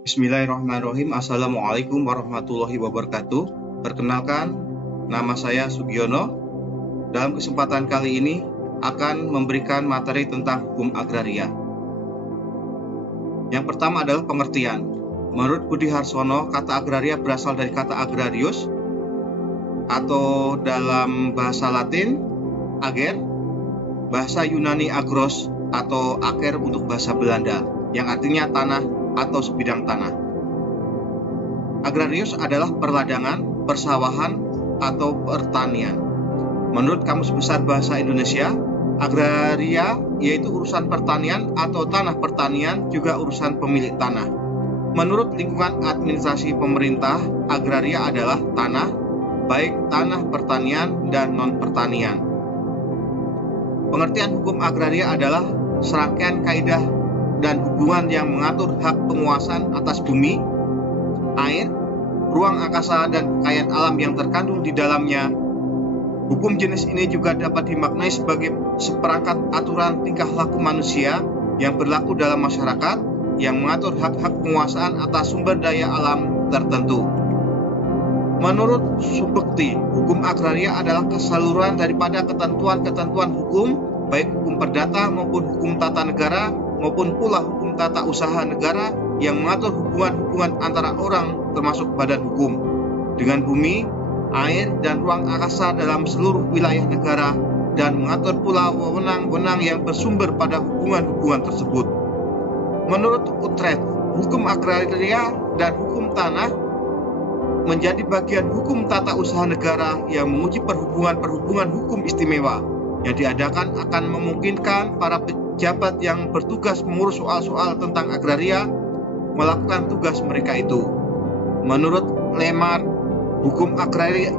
Bismillahirrahmanirrahim. Assalamualaikum warahmatullahi wabarakatuh. Perkenalkan, nama saya Sugiono. Dalam kesempatan kali ini akan memberikan materi tentang hukum agraria. Yang pertama adalah pengertian. Menurut Budi Harsono, kata agraria berasal dari kata agrarius atau dalam bahasa Latin ager, bahasa Yunani agros atau aker untuk bahasa Belanda, yang artinya tanah atau sebidang tanah. Agrarius adalah perladangan, persawahan, atau pertanian. Menurut Kamus Besar Bahasa Indonesia, agraria yaitu urusan pertanian atau tanah pertanian, juga urusan pemilik tanah. Menurut lingkungan administrasi pemerintah, agraria adalah tanah, baik tanah pertanian dan non-pertanian. Pengertian hukum agraria adalah serangkaian kaidah dan hubungan yang mengatur hak penguasaan atas bumi, air, ruang angkasa, dan kekayaan alam yang terkandung di dalamnya. Hukum jenis ini juga dapat dimaknai sebagai seperangkat aturan tingkah laku manusia yang berlaku dalam masyarakat yang mengatur hak-hak penguasaan atas sumber daya alam tertentu. Menurut Subekti, hukum agraria adalah keseluruhan daripada ketentuan-ketentuan hukum, baik hukum perdata maupun hukum tata negara, maupun pula hukum tata usaha negara yang mengatur hubungan-hubungan antara orang termasuk badan hukum dengan bumi, air, dan ruang angkasa dalam seluruh wilayah negara, dan mengatur pula wewenang-wewenang yang bersumber pada hubungan-hubungan tersebut. Menurut Utrecht, hukum agraria dan hukum tanah menjadi bagian hukum tata usaha negara yang menguji perhubungan-perhubungan hukum istimewa yang diadakan akan memungkinkan para pejabat yang bertugas mengurus soal-soal tentang agraria melakukan tugas mereka itu. Menurut Lemar, hukum agraria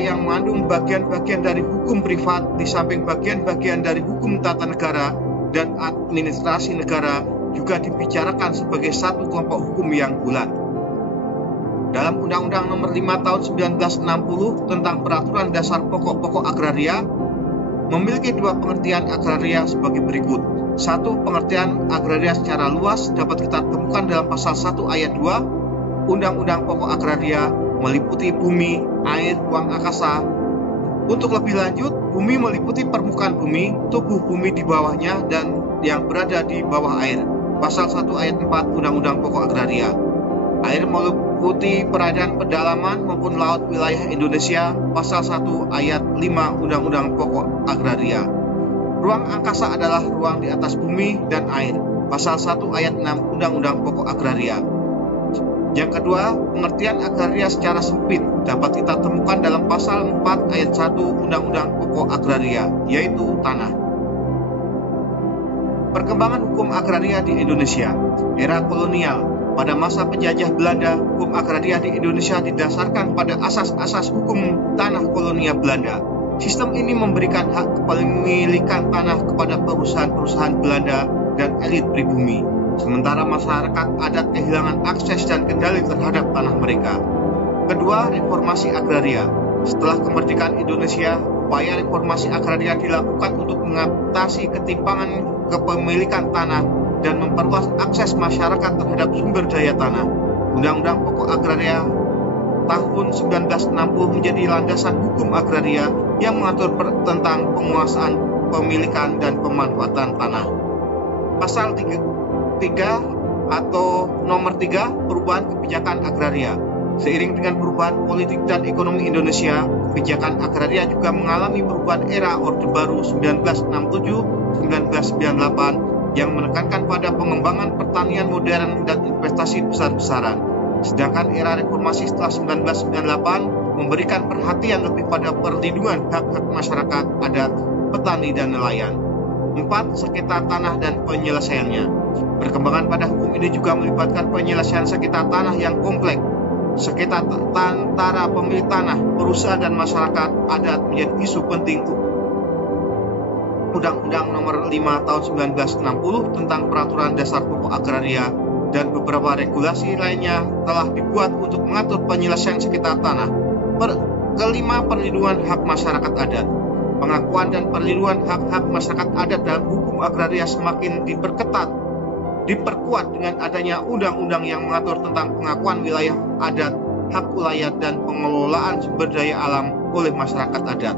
yang mengandung bagian-bagian dari hukum privat di samping bagian-bagian dari hukum tata negara dan administrasi negara juga dibicarakan sebagai satu kelompok hukum yang bulat. Dalam Undang-Undang Nomor 5 Tahun 1960 tentang Peraturan Dasar Pokok-pokok Agraria memiliki dua pengertian agraria sebagai berikut. Satu, pengertian agraria secara luas dapat kita temukan dalam pasal 1 ayat 2 Undang-Undang Pokok Agraria, meliputi bumi, air, ruang angkasa. Untuk lebih lanjut, bumi meliputi permukaan bumi, tubuh bumi di bawahnya, dan yang berada di bawah air. Pasal 1 ayat 4 Undang-Undang Pokok Agraria. Air meliputi perairan pedalaman maupun laut wilayah Indonesia, pasal 1 ayat 5 Undang-Undang Pokok Agraria. Ruang angkasa adalah ruang di atas bumi dan air, pasal 1 ayat 6 Undang-Undang Pokok Agraria. Yang kedua, pengertian agraria secara sempit dapat kita temukan dalam pasal 4 ayat 1 Undang-Undang Pokok Agraria, yaitu tanah. Perkembangan hukum agraria di Indonesia. Era kolonial. Pada masa penjajah Belanda, hukum agraria di Indonesia didasarkan pada asas-asas hukum tanah kolonial Belanda. Sistem ini memberikan hak kepemilikan tanah kepada perusahaan-perusahaan Belanda dan elit pribumi, sementara masyarakat adat kehilangan akses dan kendali terhadap tanah mereka. Kedua, reformasi agraria. Setelah kemerdekaan Indonesia, upaya reformasi agraria dilakukan untuk mengatasi ketimpangan kepemilikan tanah dan memperluas akses masyarakat terhadap sumber daya tanah. Undang-Undang Pokok Agraria tahun 1960 menjadi landasan hukum agraria yang mengatur tentang penguasaan, pemilikan, dan pemanfaatan tanah. Pasal 3 atau nomor 3 perubahan kebijakan agraria. Seiring dengan perubahan politik dan ekonomi Indonesia, kebijakan agraria juga mengalami perubahan era Orde Baru 1967-1998 yang menekankan pada pengembangan pertanian modern dan investasi besar-besaran. Sedangkan era reformasi setelah 1998 memberikan perhatian lebih pada perlindungan hak-hak masyarakat adat, petani, dan nelayan. 4. Sengketa tanah dan penyelesaiannya. Perkembangan pada hukum ini juga melibatkan penyelesaian sengketa tanah yang kompleks. Sengketa antara pemilik tanah, perusahaan, dan masyarakat adat menjadi isu penting. Undang-Undang Nomor 5 Tahun 1960 tentang Peraturan Dasar Pokok Agraria dan beberapa regulasi lainnya telah dibuat untuk mengatur penyelesaian sengketa tanah. Kelima, perlindungan hak masyarakat adat. Pengakuan dan perlindungan hak-hak masyarakat adat dalam hukum agraria semakin diperketat diperkuat dengan adanya undang-undang yang mengatur tentang pengakuan wilayah adat, hak ulayat, dan pengelolaan sumber daya alam oleh masyarakat adat.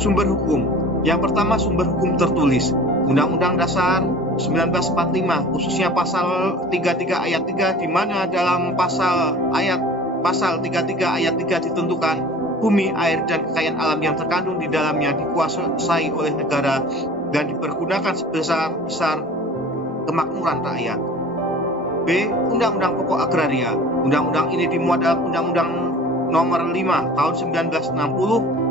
Sumber hukum. Yang pertama, sumber hukum tertulis. Undang-Undang Dasar 1945, khususnya pasal 33 ayat 3, di mana dalam pasal 33 ayat 3 ditentukan bumi, air, dan kekayaan alam yang terkandung di dalamnya dikuasai oleh negara dan dipergunakan sebesar-besar kemakmuran rakyat. B. Undang-Undang Pokok Agraria. Undang-undang ini dimuat dalam Undang-Undang Nomor 5 Tahun 1960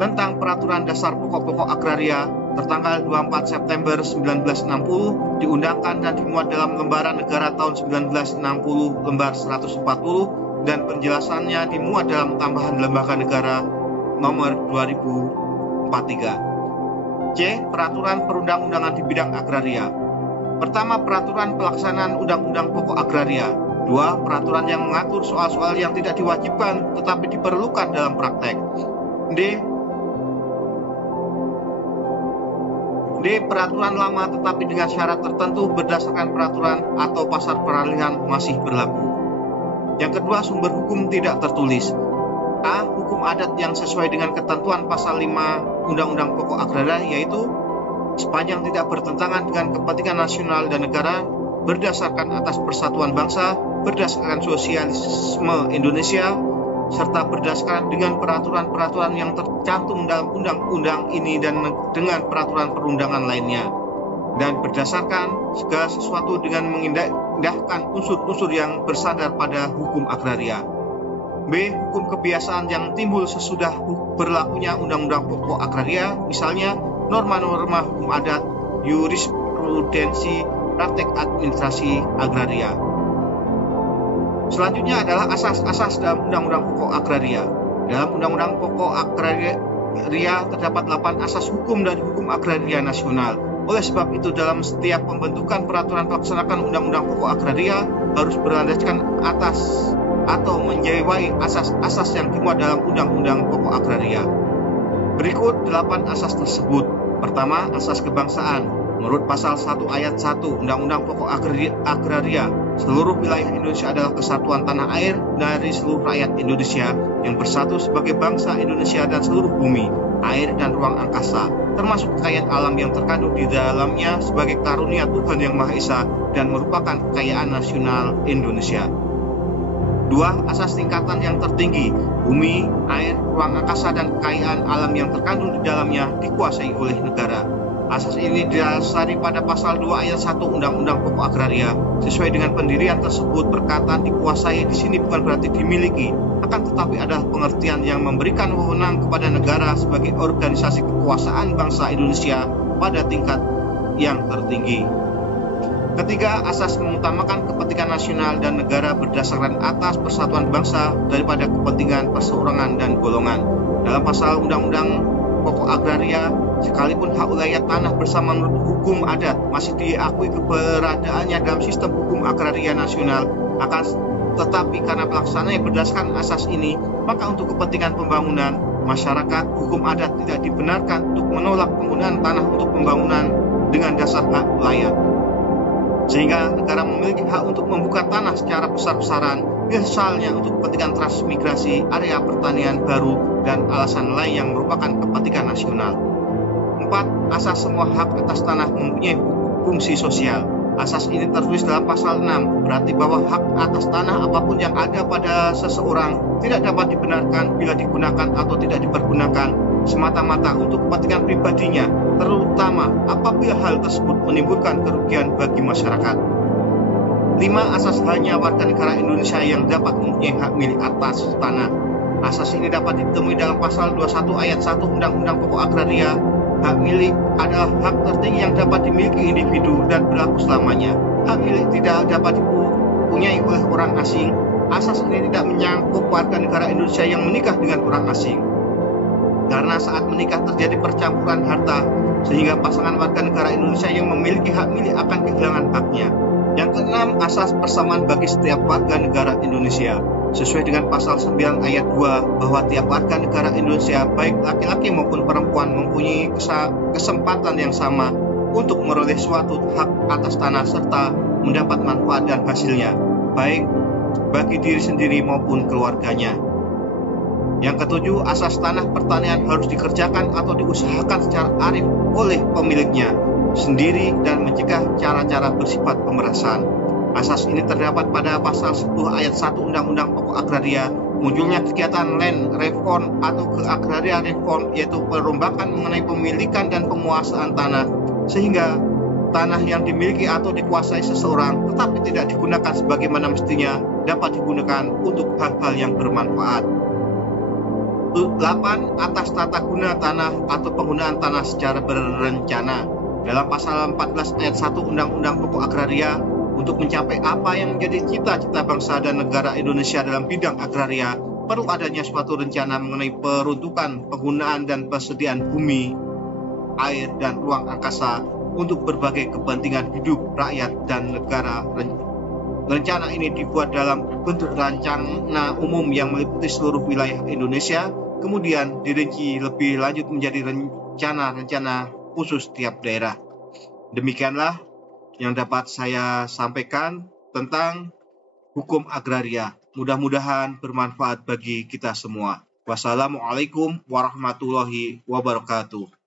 tentang Peraturan Dasar Pokok-Pokok Agraria tertanggal 24 September 1960, diundangkan dan dimuat dalam Lembaran Negara tahun 1960 lembar 140, dan penjelasannya dimuat dalam Tambahan Lembaga Negara nomor 2043. C. Peraturan perundang-undangan di bidang agraria. Pertama, peraturan pelaksanaan Undang-Undang Pokok Agraria. 2. Peraturan yang mengatur soal-soal yang tidak diwajibkan tetapi diperlukan dalam praktek. D. Peraturan lama tetapi dengan syarat tertentu berdasarkan peraturan atau pasar peralihan masih berlaku. Yang kedua, sumber hukum tidak tertulis. A. Hukum adat yang sesuai dengan ketentuan pasal 5 Undang-Undang Pokok Agraria, yaitu sepanjang tidak bertentangan dengan kepentingan nasional dan negara, berdasarkan atas persatuan bangsa, berdasarkan sosialisme Indonesia, serta berdasarkan dengan peraturan-peraturan yang tercantum dalam undang-undang ini dan dengan peraturan perundangan lainnya, dan berdasarkan segala sesuatu dengan mengindahkan unsur-unsur yang bersandar pada hukum agraria. B. Hukum kebiasaan yang timbul sesudah berlakunya Undang-Undang Pokok Agraria, misalnya norma-norma hukum adat, jurisprudensi, praktek administrasi agraria. Selanjutnya adalah asas-asas dalam Undang-Undang Pokok Agraria. Dalam Undang-Undang Pokok Agraria terdapat 8 asas hukum dari hukum agraria nasional. Oleh sebab itu, dalam setiap pembentukan peraturan pelaksanaan Undang-Undang Pokok Agraria harus berlandaskan atas atau menjewai asas-asas yang dimuat dalam Undang-Undang Pokok Agraria. Berikut 8 asas tersebut. Pertama, asas kebangsaan. Menurut pasal 1 ayat 1 Undang-Undang Pokok Agraria, seluruh wilayah Indonesia adalah kesatuan tanah air dari seluruh rakyat Indonesia yang bersatu sebagai bangsa Indonesia, dan seluruh bumi, air, dan ruang angkasa, termasuk kekayaan alam yang terkandung di dalamnya sebagai karunia Tuhan Yang Maha Esa dan merupakan kekayaan nasional Indonesia. 2. Asas tingkatan yang tertinggi. Bumi, air, ruang angkasa, dan kekayaan alam yang terkandung di dalamnya dikuasai oleh negara. Asas ini didasari pada pasal 2 ayat 1 Undang-Undang Pokok Agraria. Sesuai dengan pendirian tersebut, perkataan dikuasai di sini bukan berarti dimiliki, akan tetapi adalah pengertian yang memberikan wewenang kepada negara sebagai organisasi kekuasaan bangsa Indonesia pada tingkat yang tertinggi. Ketiga, asas mengutamakan kepentingan nasional dan negara berdasarkan atas persatuan bangsa daripada kepentingan perseorangan dan golongan. Dalam pasal Undang-Undang Pokok Agraria, sekalipun hak ulayat tanah bersama menurut hukum adat masih diakui keberadaannya dalam sistem hukum agraria nasional, akan tetapi karena pelaksananya berdasarkan asas ini, maka untuk kepentingan pembangunan masyarakat, hukum adat tidak dibenarkan untuk menolak penggunaan tanah untuk pembangunan dengan dasar hak ulayat. Sehingga negara memiliki hak untuk membuka tanah secara besar-besaran, misalnya untuk kepentingan transmigrasi, area pertanian baru, dan alasan lain yang merupakan kepentingan nasional. 4. Asas semua hak atas tanah mempunyai fungsi sosial. Asas ini tertulis dalam pasal 6, berarti bahwa hak atas tanah apapun yang ada pada seseorang tidak dapat dibenarkan bila digunakan atau tidak dipergunakan semata-mata untuk kepentingan pribadinya, terutama apabila hal tersebut menimbulkan kerugian bagi masyarakat. 5. Asas hanya warga negara Indonesia yang dapat mempunyai hak milik atas tanah. Asas ini dapat ditemui dalam pasal 21 ayat 1 Undang-Undang Pokok Agraria. Hak milik adalah hak tertinggi yang dapat dimiliki individu dan berlaku selamanya. Hak milik tidak dapat dipunyai oleh orang asing. Asas ini tidak menyangkut warga negara Indonesia yang menikah dengan orang asing, karena saat menikah terjadi percampuran harta, sehingga pasangan warga negara Indonesia yang memiliki hak milik akan kehilangan haknya. Yang keenam, asas persamaan bagi setiap warga negara Indonesia. sesuai dengan pasal 9 ayat 2 bahwa tiap warga negara Indonesia baik laki-laki maupun perempuan mempunyai kesempatan yang sama untuk meroleh suatu hak atas tanah serta mendapat manfaat dan hasilnya, baik bagi diri sendiri maupun keluarganya. Yang ketujuh, asas tanah pertanian harus dikerjakan atau diusahakan secara arif oleh pemiliknya sendiri dan mencegah cara-cara bersifat pemerasan. Asas ini terdapat pada pasal 10 ayat 1 Undang-Undang Pokok Agraria. Munculnya kegiatan land reform atau agraria reform, yaitu perombakan mengenai pemilikan dan penguasaan tanah, sehingga tanah yang dimiliki atau dikuasai seseorang tetapi tidak digunakan sebagaimana mestinya dapat digunakan untuk hal-hal yang bermanfaat. 8. Atas tata guna tanah atau penggunaan tanah secara berencana. Dalam pasal 14 ayat 1 Undang-Undang Pokok Agraria, untuk mencapai apa yang menjadi cita-cita bangsa dan negara Indonesia dalam bidang agraria, perlu adanya suatu rencana mengenai peruntukan, penggunaan dan persediaan bumi, air, dan ruang angkasa untuk berbagai kepentingan hidup rakyat dan negara. Rencana ini dibuat dalam bentuk rencana umum yang meliputi seluruh wilayah Indonesia, kemudian dirinci lebih lanjut menjadi rencana-rencana khusus tiap daerah. Demikianlah yang dapat saya sampaikan tentang hukum agraria. Mudah-mudahan bermanfaat bagi kita semua. Wassalamualaikum warahmatullahi wabarakatuh.